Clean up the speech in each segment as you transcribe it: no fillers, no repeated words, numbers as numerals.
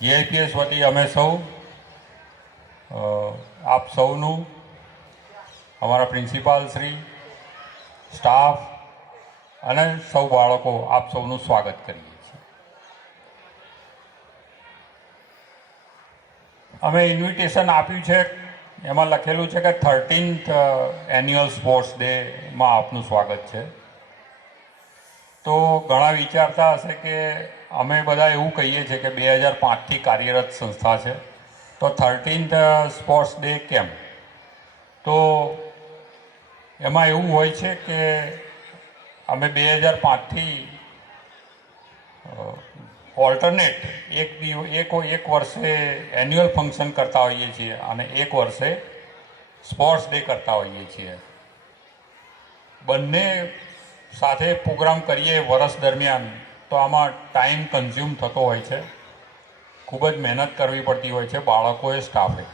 જીઆઈપીએસ વતી અમે સૌ આપ સૌનું, અમારા પ્રિન્સિપાલ શ્રી, સ્ટાફ અને સૌ બાળકો આપ સૌનું સ્વાગત કરીએ છીએ. અમે ઇન્વિટેશન આપ્યું છે, એમાં લખેલું છે કે 13th એન્યુઅલ સ્પોર્ટ્સ ડેમાં આપનું સ્વાગત છે. તો ઘણા વિચારતા હશે કે અમે બધા એવું કહીએ છીએ કે 2005થી કાર્યરત સંસ્થા છે, તો 13th સ્પોર્ટ્સ ડે કેમ? તો એમાં એવું હોય છે કે અમે 2005થી ઓલ્ટરનેટ એક વર્ષે એન્યુઅલ ફંક્શન કરતા હોઈએ છીએ અને એક વર્ષે સ્પોર્ટ્સ ડે કરતા હોઈએ છીએ. બંને સાથે પ્રોગ્રામ કરીએ વર્ષ દરમિયાન તો આમાં ટાઈમ કન્ઝ્યુમ થતો હોય છે, ખૂબ જ મહેનત કરવી પડતી હોય છે બાળકોએ, સ્ટાફે.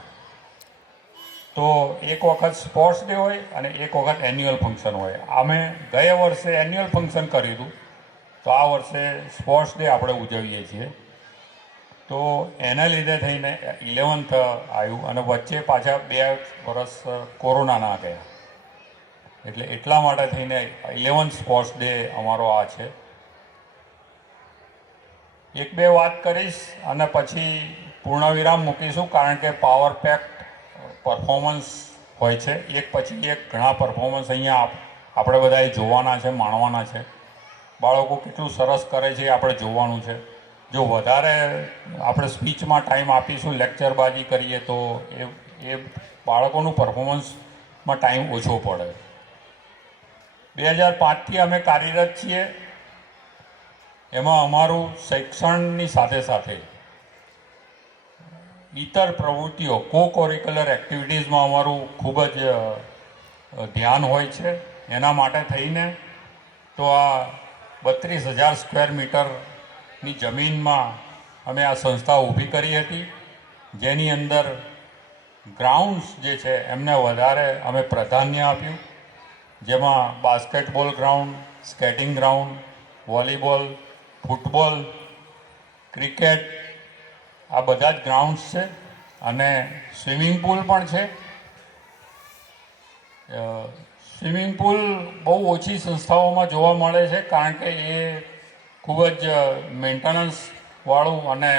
તો એક વખત સ્પોર્ટ્સ ડે હોય અને એક વખત એન્યુઅલ ફંક્શન હોય. અમે ગયા વર્ષે એન્યુઅલ ફંક્શન કર્યું હતું, તો આ વર્ષે સ્પોર્ટ્સ ડે આપણે ઉજવીએ છીએ. તો એના લીધે થઈને 11th આવ્યું અને વચ્ચે પાછા 2 વર્ષ કોરોનાના ગયા, એટલે એટલા માટે થઈને 11th સ્પોર્ટ્સ ડે અમારો આ છે. એક બે વાત કરીશ અને પછી પૂર્ણવિરામ મૂકીશું, કારણ કે પાવર પેક્ડ પરફોર્મન્સ હોય છે, એક પછી એક ઘણા પરફોર્મન્સ અહીંયા આપણે બધાએ જોવાના છે, માણવાના છે. બાળકો કેટલું સરસ કરે છે આપણે જોવાનું છે. જો વધારે આપણે સ્પીચમાં ટાઈમ આપીશું, લેક્ચરબાજી કરીએ, તો એ બાળકોનું પરફોર્મન્સમાં ટાઈમ ઓછો પડે. 2005થી અમે કાર્યરત છીએ. એમાં અમારું શિક્ષણની સાથે સાથે ઇતર પ્રવૃત્તિઓ, કો કોરિક્યુલર એક્ટિવિટીઝમાં અમારું ખૂબ જ ધ્યાન હોય છે. એના માટે થઈને તો આ 32,000 સ્ક્વેર મીટરની જમીનમાં અમે આ સંસ્થા ઊભી કરી હતી, જેની અંદર ગ્રાઉન્ડ્સ જે છે એમને વધારે અમે પ્રાધાન્ય આપ્યું, જેમાં basketball ground, skating ground, volleyball, football, cricket, આ બધા જ ગ્રાઉન્ડ્સ છે. અને સ્વિમિંગ પુલ પણ છે. સ્વિમિંગ પુલ બહુ ઓછી સંસ્થાઓમાં જોવા મળે છે, કારણ કે એ ખૂબ જ મેન્ટેનન્સવાળું અને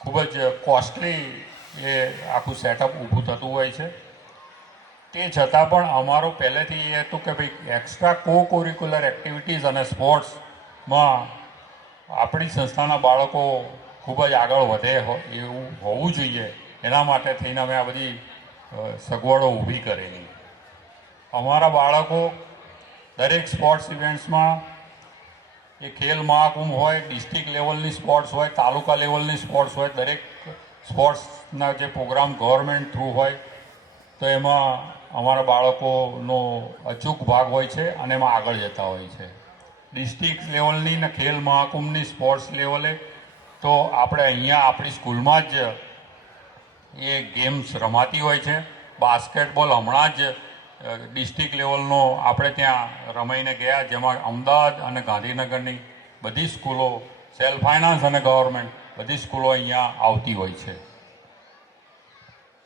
ખૂબ જ કોસ્ટલી એ આખું સેટઅપ ઊભું થતું હોય છે. તે છતાં પણ અમારો પહેલેથી એ હતું કે ભાઈ એક્સ્ટ્રા કો કોરિક્યુલર એક્ટિવિટીઝ અને સ્પોર્ટ્સમાં આપણી સંસ્થાના બાળકો ખૂબ જ આગળ વધે એવું હોવું જોઈએ. એના માટે થઈને અમે આ બધી સગવડો ઊભી કરેલી. અમારા બાળકો દરેક સ્પોર્ટ્સ ઇવેન્ટ્સમાં, એ ખેલ મહાકુંભ હોય, ડિસ્ટ્રિક્ટ લેવલની સ્પોર્ટ્સ હોય, તાલુકા લેવલની સ્પોર્ટ્સ હોય, દરેક સ્પોર્ટ્સના જે પ્રોગ્રામ ગવર્મેન્ટ થ્રુ હોય, તો એમાં અમારા બાળકોનો અચૂક ભાગ હોય છે અને એમાં આગળ જતા હોય છે. ડિસ્ટ્રિક્ટ લેવલની ને ખેલ મહાકુંભની સ્પોર્ટ્સ લેવલે તો આપણે અહીંયા આપણી સ્કૂલમાં જ એ ગેમ્સ રમાતી હોય છે. બાસ્કેટબોલ હમણાં જ ડિસ્ટ્રિક્ટ લેવલનો આપણે ત્યાં રમાઈને ગયા, જેમાં અમદાવાદ અને ગાંધીનગરની બધી સ્કૂલો, સેલ્ફ ફાઇનાન્સ અને ગવર્મેન્ટ બધી સ્કૂલો અહીંયા આવતી હોય છે.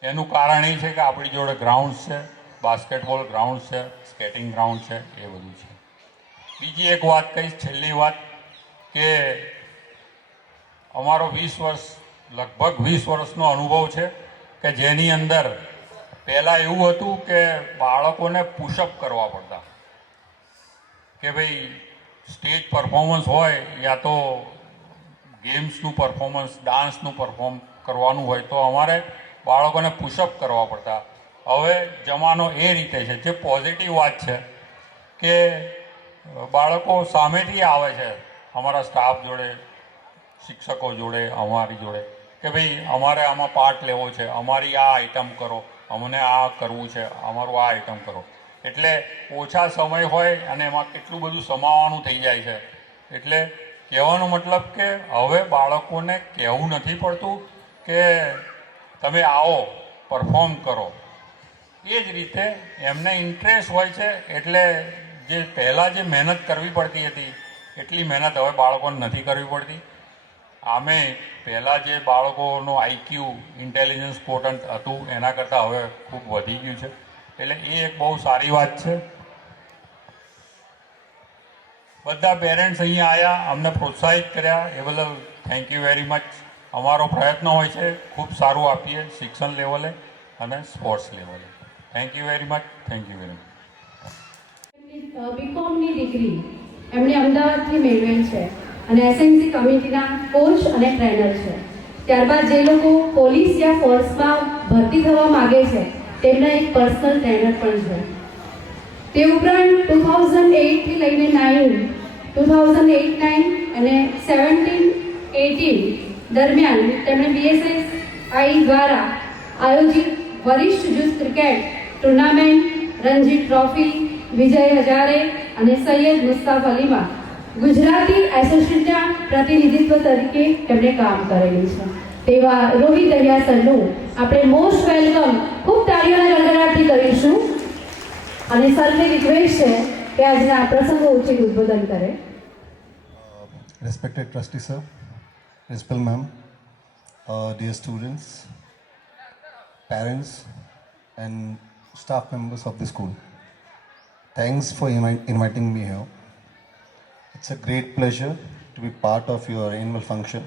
એનું કારણ એ છે કે આપણી જોડે ગ્રાઉન્ડ છે, બાસ્કેટબોલ ગ્રાઉન્ડ છે, સ્કેટિંગ ગ્રાઉન્ડ છે, એ બધું છે. બીજી એક વાત કહીશ, છેલ્લી વાત, કે અમારો 20 વર્ષ, લગભગ 20 વર્ષનો અનુભવ છે, કે જેની અંદર પહેલાં એવું હતું કે બાળકોને પુશઅપ કરવા પડતા, કે ભાઈ સ્ટેજ પરફોર્મન્સ હોય યા તો ગેમ્સનું પરફોર્મન્સ, ડાન્સનું પરફોર્મ કરવાનું હોય, તો અમારે બાળકોને પુશઅપ કરવા પડતા. હવે જમાનો એ રીતે છે, જે પોઝિટિવ વાત છે, કે બાળકો સામેથી આવે છે અમારા સ્ટાફ જોડે, શિક્ષકો જોડે, અમારી જોડે, કે ભાઈ અમારે આમાં પાર્ટ લેવો છે, અમારી આ આઈટમ કરો, અમને આ કરવું છે, અમારું આ આઈટમ કરો. એટલે ઓછા સમય હોય અને એમાં કેટલું બધું સમાવવાનું થઈ જાય છે. એટલે કહેવાનો મતલબ કે હવે બાળકોને કહેવું નથી પડતું કે તમે આવો, પરફોર્મ કરો. એ જ રીતે એમને ઇન્ટરેસ્ટ હોય છે. એટલે જે પહેલાં જે મહેનત કરવી પડતી હતી એટલી મહેનત હવે બાળકોને નથી કરવી પડતી. આમે પહેલાં જે બાળકોનું આઈક્યુ ઇન્ટેલિજન્સ પોટન્ટ હતું એના કરતાં હવે ખૂબ વધી ગયું છે, એટલે એ એક બહુ સારી વાત છે. બધા પેરેન્ટ્સ અહીંયા આવ્યા, અમને પ્રોત્સાહિત કર્યા, એ બદલ થેન્ક યુ વેરી મચ. અમારો પ્રયત્ન હોય છે ખૂબ સારું આપીએ શિક્ષણ લેવલે અને સ્પોર્ટ્સ લેવલે. Thank you very much. Thank you very much. બીકોમની ડિગ્રી એમણે અમદાવાદથી મેળવેલ છે અને એસએમસી કમિટીના કોચ અને ટ્રેનર છે. ત્યારબાદ જે લોકો પોલીસ યા ફોર્સમાં ભરતી થવા માગે છે તેમના એક પર્સનલ ટ્રેનર પણ છે. તે ઉપરાંત 2008થી લઈને 2008-9 અને 17-18 દરમિયાન તેમણે બીએસએસઆઈ દ્વારા આયોજિત વરિષ્ઠ જૂથ cricket tournament, Ranji trophy, Vijay Hazare અને સૈયદ મુસ્તાફ અલીમાં ગુજરાતી એસોસિએશનના પ્રતિનિધિત્વ તરીકે તેમણે કામ કરેલું છે. તેવા રોહિત દહિયા સરનું આપણે મોસ્ટ વેલકમ ખૂબ તાળીઓના ગણગણાટથી કરીશું અને સરને રિક્વેસ્ટ છે કે આજના પ્રસંગો ઉચિત ઉદ્બોધન કરે. Respected trustee sir, principal ma'am, dear students, parents and staff members of the school, thanks for inviting me here. It's a great pleasure to be part of your annual function.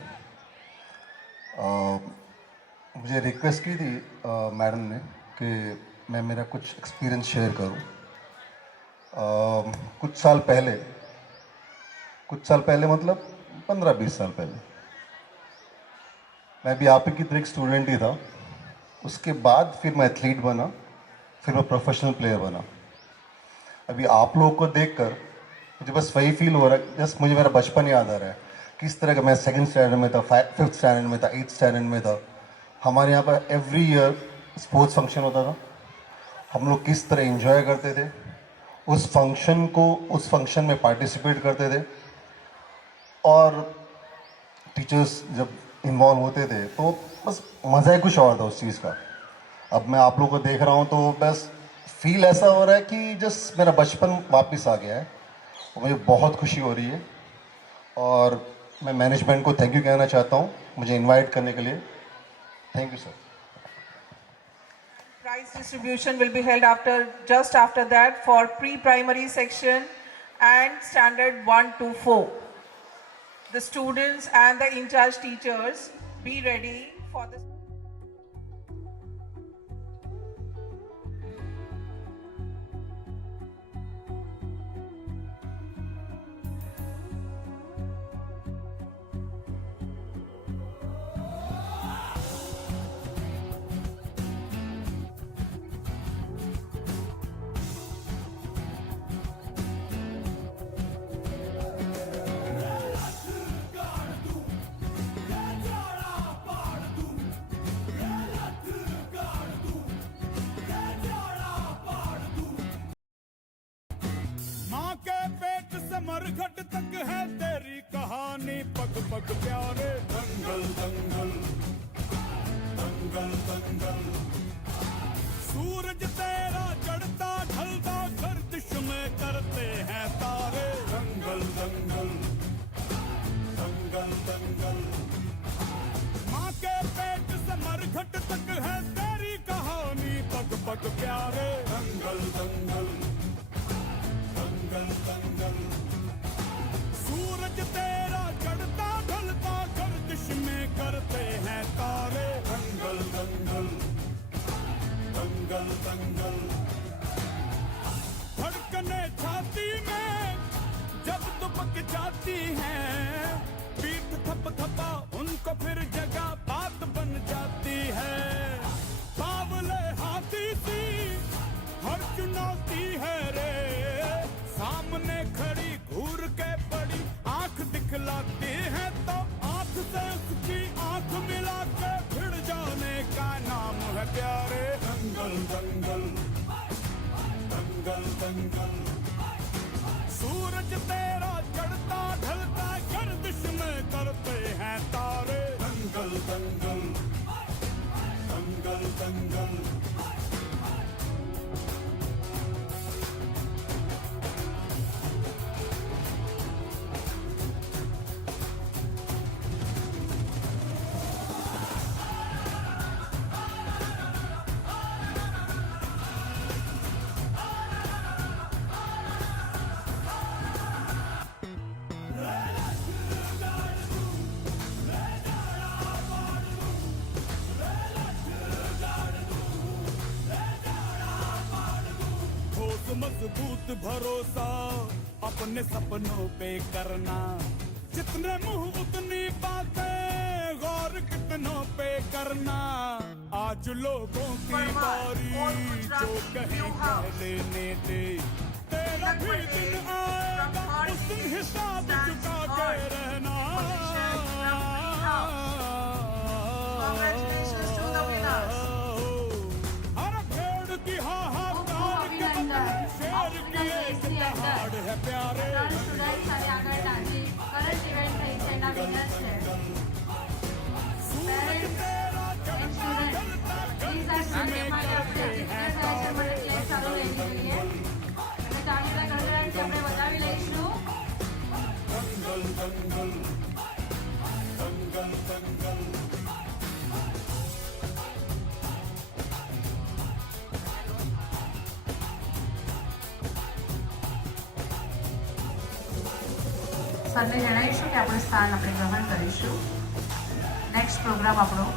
मुझे request की थी madam ने कि मैं मेरा कुछ experience share करूं. कुछ साल पहले मतलब 15-20 साल पहले मैं भी आप ही की तरह एक स्टूडेंट ही था. उसके बाद फिर मैं एथलीट बना, फिर मैं प्रोफेशनल प्लेयर बना. अभी आप लोगों को देखकर मुझे बस वही फील हो रहा है, जस्ट मुझे मेरा बचपन याद आ रहा है. किस तरह का मैं 2nd स्टैंडर्ड में था, 5th स्टैंडर्ड में था, 8th स्टैंडर्ड में था. हमारे यहाँ पर एवरी ईयर स्पोर्ट्स फंक्शन होता था. हम लोग किस तरह एंजॉय करते थे उस फंक्शन में पार्टिसिपेट करते थे. और टीचर्स जब इन्वॉल्व होते थे तो बस मज़ा ही कुछ और था उस चीज़ का. अब मैं आप लोगों को देख रहा हूँ तो बस फील ऐसा हो रहा है कि जस्ट मेरा बचपन वापस आ गया है और मुझे बहुत खुशी हो रही है. और मैं मैनेजमेंट को थैंक यू कहना चाहता हूँ मुझे इनवाइट करने के लिए. Thank you sir. Prize distribution will be held just after that for pre-primary section and standard 1 to 4. The students and the in-charge teachers be ready for the मरघट तक है तेरी कहानी, पग पग प्यारे. दंगल दंगल दंगल दंगल. सूरज तेरा चढ़ता ढलता गर्दिश में करते हैं तारे. दंगल दंगल दंगल दंगल. माँ के पेट से मरघट तक है तेरी कहानी, पग पग प्यारे. दंगल दंगल दंगल दंगल. सूरज तेरा चढ़ता ढलता गर्दिश में करते हैं तारे. दंगल दंगल दंगल दंगल. धड़कने छाती में जब दुबक जाती हैं, पीठ थप थपा उनको फिर जगह बात बन जाती है. बावले हाथी सी हर चुनौती है रे, सामने खड़ी घूर के बड़ी आंख दिखलाती है तो आंख से उसकी आंख मिला के भिड़ जाने का नाम है प्यारे. दंगल दंगल दंगल दंगल. सूरज तेरा चढ़ता ढलता गर्दिश में करते हैं तारे. दंगल दंगल दंगल दंगल. मजबूत भरोसा अपने सपनों पे करना, जितने मुंह उतनी बातें, गौर कितनों पे करना। आज लोगों की बारी जो कहीं कह लेने दे, तेरा भी दिन आएगा उस दिन हिसाब चुका के रहना। Congratulations to the winners. अरे भेड़ की हाहाकार के बदले शेर की एक दहाड़ है प्यारे। સ્ટુડન્ટ્સ અને આગળના જે કરંટ ઇવેન્ટ થઈ છે એના વિનર છે सूरज तेरा સ્ટુડન્ટ પ્લીઝ આ સ્ટુડન્ટ માટે આપણે વિનર થયા છે મને પ્લે ચાલુ લેવી જોઈએ અને ચાલીના ગણગણાટથી આપણે વધાવી લઈશું. दंगल दंगल दंगल दंगल। સરને જણાવીશું કે આપણું સ્થાન આપણે ગ્રહણ કરીશું. નેક્સ્ટ પ્રોગ્રામ આપણો